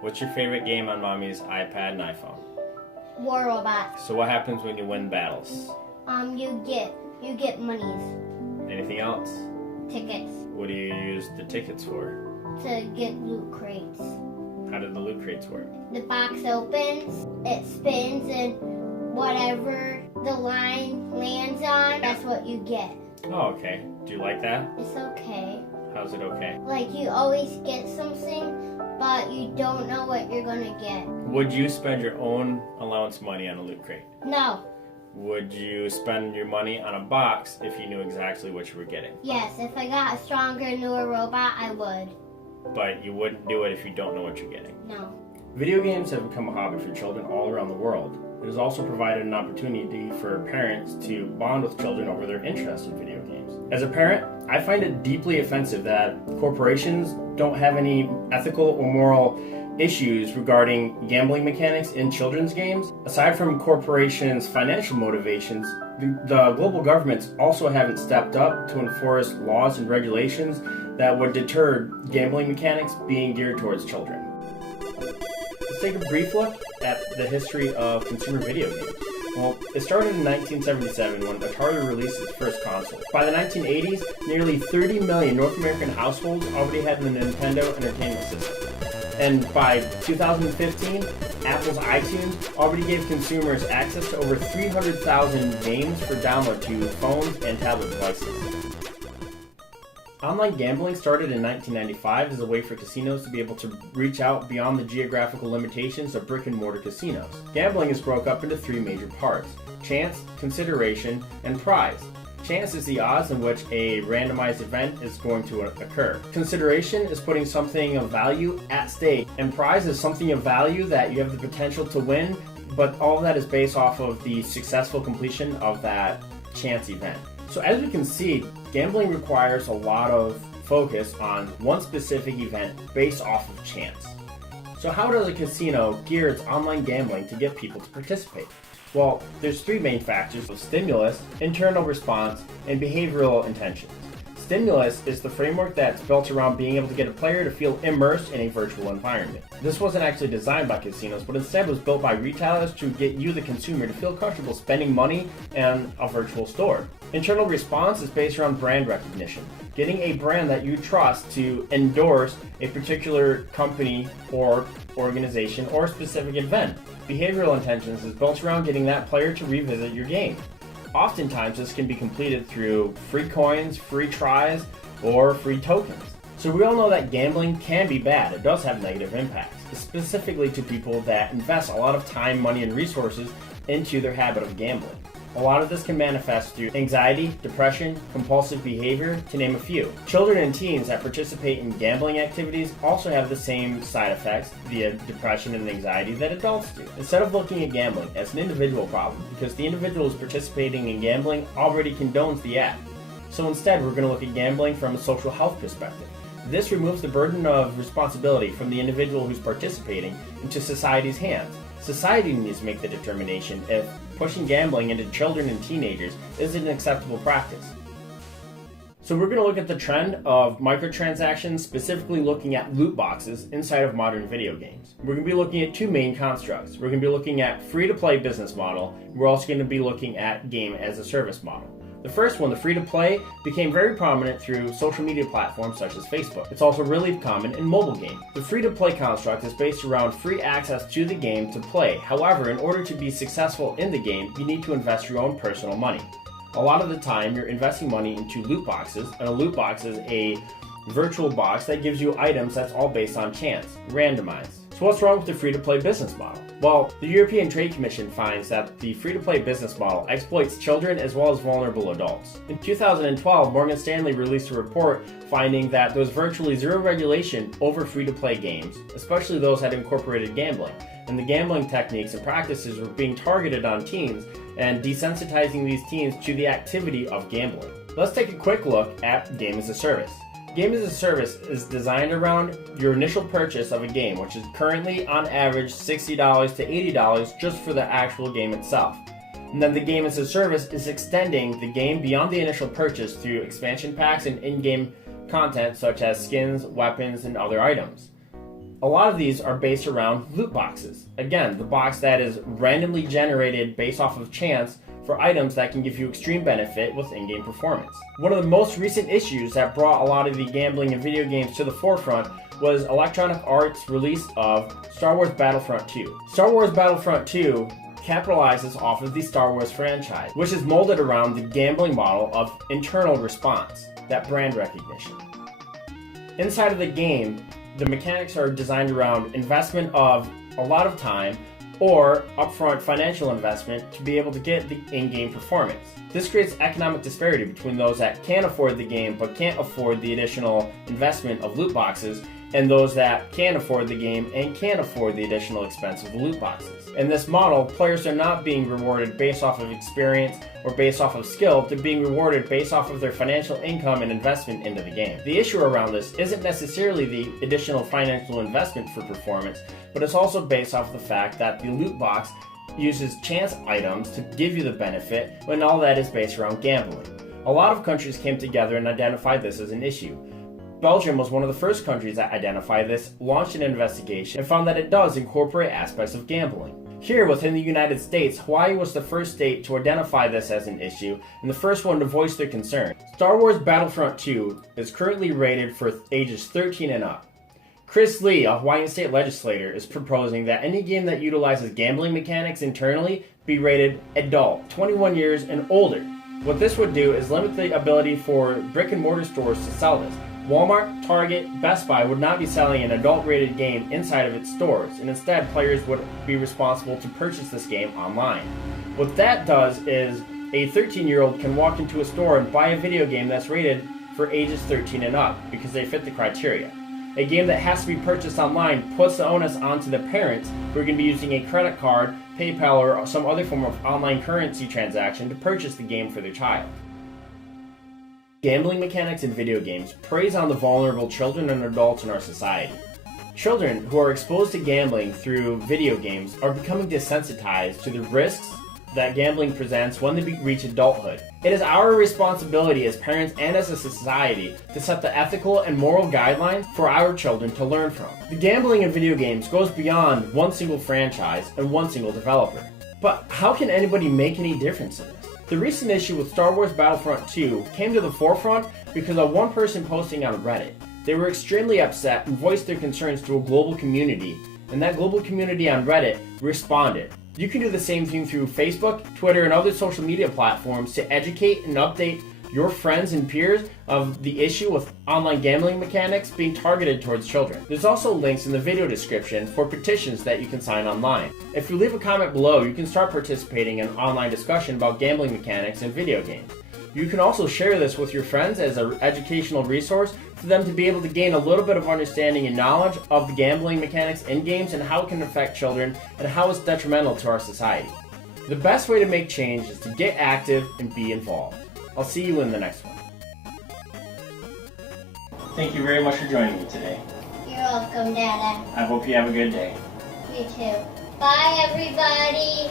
What's your favorite game on Mommy's iPad and iPhone? War Robots. So what happens when you win battles? You get monies, Anything else? tickets What do you use the tickets for? to get loot crates. How do the loot crates work? The box opens, it spins, and whatever the line lands on, that's what you get. Oh, okay. Do you like that? It's okay. How's it okay? Like, you always get something, but you don't know what you're gonna get. Would you spend your own allowance money on a loot crate? No. Would you spend your money on a box if you knew exactly what you were getting? Yes, if I got a stronger, newer robot, I would. But you wouldn't do it if you don't know what you're getting. No. Video games have become a hobby for children all around the world. It has also provided an opportunity for parents to bond with children over their interest in video games. As a parent, I find it deeply offensive that corporations don't have any ethical or moral issues regarding gambling mechanics in children's games. Aside from corporations' financial motivations, the global governments also haven't stepped up to enforce laws and regulations that would deter gambling mechanics being geared towards children. Let's take a brief look at the history of consumer video games. Well, it started in 1977 when Atari released its first console. By the 1980s, nearly 30 million North American households already had a Nintendo Entertainment System. And by 2015, Apple's iTunes already gave consumers access to over 300,000 games for download to phones and tablet devices. Online gambling started in 1995 as a way for casinos to be able to reach out beyond the geographical limitations of brick-and-mortar casinos. Gambling is broken up into three major parts: chance, consideration, and prize. Chance is the odds in which a randomized event is going to occur. Consideration is putting something of value at stake, and prize is something of value that you have the potential to win, but all of that is based off of the successful completion of that chance event. So as we can see, gambling requires a lot of focus on one specific event based off of chance. So how does a casino gear its online gambling to get people to participate? Well, there's three main factors: stimulus, internal response, and behavioral intentions. Stimulus is the framework that's built around being able to get a player to feel immersed in a virtual environment. This wasn't actually designed by casinos, but instead was built by retailers to get you, the consumer, to feel comfortable spending money in a virtual store. Internal response is based around brand recognition, getting a brand that you trust to endorse a particular company or organization or specific event. Behavioral intentions is built around getting that player to revisit your game. Oftentimes, this can be completed through free coins, free tries, or free tokens. So we all know that gambling can be bad. It does have negative impacts, specifically to people that invest a lot of time, money, and resources into their habit of gambling. A lot of this can manifest through anxiety, depression, compulsive behavior, to name a few. Children and teens that participate in gambling activities also have the same side effects via depression and anxiety that adults do. Instead of looking at gambling as an individual problem, because the individual who's participating in gambling already condones the act. So instead, we're going to look at gambling from a social health perspective. This removes the burden of responsibility from the individual who's participating into society's hands. Society needs to make the determination if pushing gambling into children and teenagers is an acceptable practice. So we're going to look at the trend of microtransactions, specifically looking at loot boxes inside of modern video games. We're going to be looking at two main constructs. We're going to be looking at free-to-play business model. We're also going to be looking at game as a service model. The first one, the free-to-play, became very prominent through social media platforms such as Facebook. It's also really common in mobile games. The free-to-play construct is based around free access to the game to play. However, in order to be successful in the game, you need to invest your own personal money. A lot of the time, you're investing money into loot boxes, and a loot box is a virtual box that gives you items that's all based on chance, randomized. So what's wrong with the free-to-play business model? Well, the European Trade Commission finds that the free-to-play business model exploits children as well as vulnerable adults. In 2012, Morgan Stanley released a report finding that there was virtually zero regulation over free-to-play games, especially those that incorporated gambling. And the gambling techniques and practices were being targeted on teens and desensitizing these teens to the activity of gambling. Let's take a quick look at game as a service. Game as a service is designed around your initial purchase of a game, which is currently on average $60 to $80 just for the actual game itself. And then the game as a service is extending the game beyond the initial purchase through expansion packs and in-game content such as skins, weapons, and other items. A lot of these are based around loot boxes. Again, the box that is randomly generated based off of chance for items that can give you extreme benefit with in-game performance. One of the most recent issues that brought a lot of the gambling in video games to the forefront was Electronic Arts' release of Star Wars Battlefront 2. Star Wars Battlefront 2 capitalizes off of the Star Wars franchise, which is molded around the gambling model of internal response, that brand recognition. Inside of the game, the mechanics are designed around investment of a lot of time or upfront financial investment to be able to get the in-game performance. This creates economic disparity between those that can afford the game but can't afford the additional investment of loot boxes and those that can afford the game and can't afford the additional expense of the loot boxes. In this model, players are not being rewarded based off of experience or based off of skill, they're being rewarded based off of their financial income and investment into the game. The issue around this isn't necessarily the additional financial investment for performance, but it's also based off the fact that the loot box uses chance items to give you the benefit when all that is based around gambling. A lot of countries came together and identified this as an issue. Belgium was one of the first countries that identified this, launched an investigation, and found that it does incorporate aspects of gambling. Here within the United States, Hawaii was the first state to identify this as an issue and the first one to voice their concern. Star Wars Battlefront 2 is currently rated for ages 13 and up. Chris Lee, a Hawaiian state legislator, is proposing that any game that utilizes gambling mechanics internally be rated adult, 21 years and older. What this would do is limit the ability for brick and mortar stores to sell this. Walmart, Target, Best Buy would not be selling an adult-rated game inside of its stores, and instead players would be responsible to purchase this game online. What that does is a 13-year-old can walk into a store and buy a video game that's rated for ages 13 and up because they fit the criteria. A game that has to be purchased online puts the onus onto the parents who are going to be using a credit card, PayPal, or some other form of online currency transaction to purchase the game for their child. Gambling mechanics in video games preys on the vulnerable children and adults in our society. Children who are exposed to gambling through video games are becoming desensitized to the risks that gambling presents when they reach adulthood. It is our responsibility as parents and as a society to set the ethical and moral guidelines for our children to learn from. The gambling in video games goes beyond one single franchise and one single developer. But how can anybody make any difference in this? The recent issue with Star Wars Battlefront 2 came to the forefront because of one person posting on Reddit. They were extremely upset and voiced their concerns to a global community, and that global community on Reddit responded. You can do the same thing through Facebook, Twitter, and other social media platforms to educate and update your friends and peers of the issue with online gambling mechanics being targeted towards children. There's also links in the video description for petitions that you can sign online. If you leave a comment below, you can start participating in an online discussion about gambling mechanics in video games. You can also share this with your friends as an educational resource for them to be able to gain a little bit of understanding and knowledge of the gambling mechanics in games and how it can affect children and how it's detrimental to our society. The best way to make change is to get active and be involved. I'll see you in the next one. Thank you very much for joining me today. You're welcome, Dada. I hope you have a good day. You too. Bye, everybody.